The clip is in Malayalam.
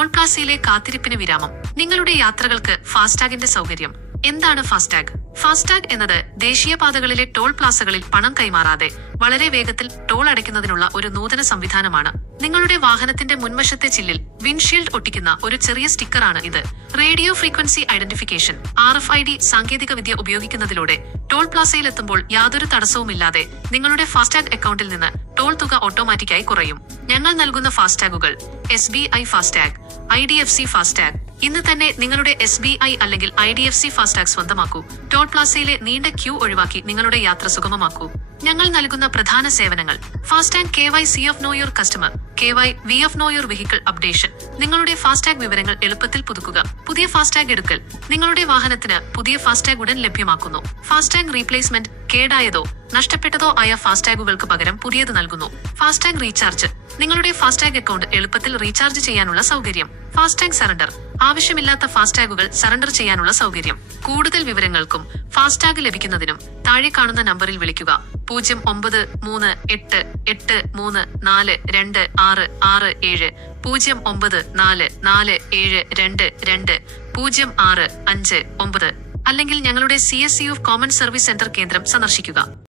ടോൾ പ്ലാസയിലെ കാത്തിരിപ്പിന് വിരാമം. നിങ്ങളുടെ യാത്രകൾക്ക് ഫാസ്ടാഗിന്റെ സൗകര്യം. എന്താണ് ഫാസ്ടാഗ്? ഫാസ്ടാഗ് എന്നത് ദേശീയപാതകളിലെ ടോൾ പ്ലാസകളിൽ പണം കൈമാറാതെ വളരെ വേഗത്തിൽ ടോൾ അടയ്ക്കുന്നതിനുള്ള ഒരു നൂതന സംവിധാനമാണ്. നിങ്ങളുടെ വാഹനത്തിന്റെ മുൻവശത്തെ ചില്ലിൽ വിൻഷീൽഡ് ഒട്ടിക്കുന്ന ഒരു ചെറിയ സ്റ്റിക്കറാണ് ഇത്. റേഡിയോ ഫ്രീക്വൻസി ഐഡന്റിഫിക്കേഷൻ (RFID) സാങ്കേതിക വിദ്യ ഉപയോഗിക്കുന്നതിലൂടെ ടോൾ പ്ലാസയിലെത്തുമ്പോൾ യാതൊരു തടസ്സവുമില്ലാതെ നിങ്ങളുടെ ഫാസ്ടാഗ് അക്കൗണ്ടിൽ നിന്ന് ടോൾ തുക ഓട്ടോമാറ്റിക്കായി കുറയും. ഞങ്ങൾ നൽകുന്ന ഫാസ്ടാഗുകൾ: SBI ഫാസ്ടാഗ്, IDFC ഫാസ്ടാഗ്. ഇന്ന് തന്നെ നിങ്ങളുടെ SBI അല്ലെങ്കിൽ IDFC ഫാസ്ടാഗ് സ്വന്തമാക്കൂ. ടോൾ പ്ലാസയിലെ നീണ്ട ക്യൂ ഒഴിവാക്കി നിങ്ങളുടെ യാത്ര സുഗമമാക്കൂ. ഞങ്ങൾ നൽകുന്ന പ്രധാന സേവനങ്ങൾ: FASTag KYC of no your customer, KYV of no your vehicle updation. നിങ്ങളുടെ ഫാസ്ടാഗ് വിവരങ്ങൾ എളുപ്പത്തിൽ പുതുക്കുക. പുതിയ ഫാസ്ടാഗ് എടുക്കൽ. നിങ്ങളുടെ വാഹനത്തിന് പുതിയ ഫാസ്ടാഗ് ഉടൻ ലഭ്യമാക്കുന്നു. FASTag replacement. കേടായതോ നഷ്ടപ്പെട്ടതോ ആയ ഫാസ്ടാഗുകൾക്ക് പകരം പുതിയത് നൽകുന്നു. FASTag recharge. നിങ്ങളുടെ ഫാസ്ടാഗ് അക്കൗണ്ട് എളുപ്പത്തിൽ റീചാർജ് ചെയ്യാനുള്ള സൗകര്യം. FASTag surrender. ആവശ്യമില്ലാത്ത ഫാസ്ടാഗുകൾ സറണ്ടർ ചെയ്യാനുള്ള സൗകര്യം. കൂടുതൽ വിവരങ്ങൾക്കും ഫാസ്ടാഗ് ലഭിക്കുന്നതിനും താഴെ കാണുന്ന നമ്പറിൽ വിളിക്കുക: 0934342667 094472220659 അല്ലെങ്കിൽ ഞങ്ങളുടെ CSC of common service centre കേന്ദ്രം സന്ദർശിക്കുക.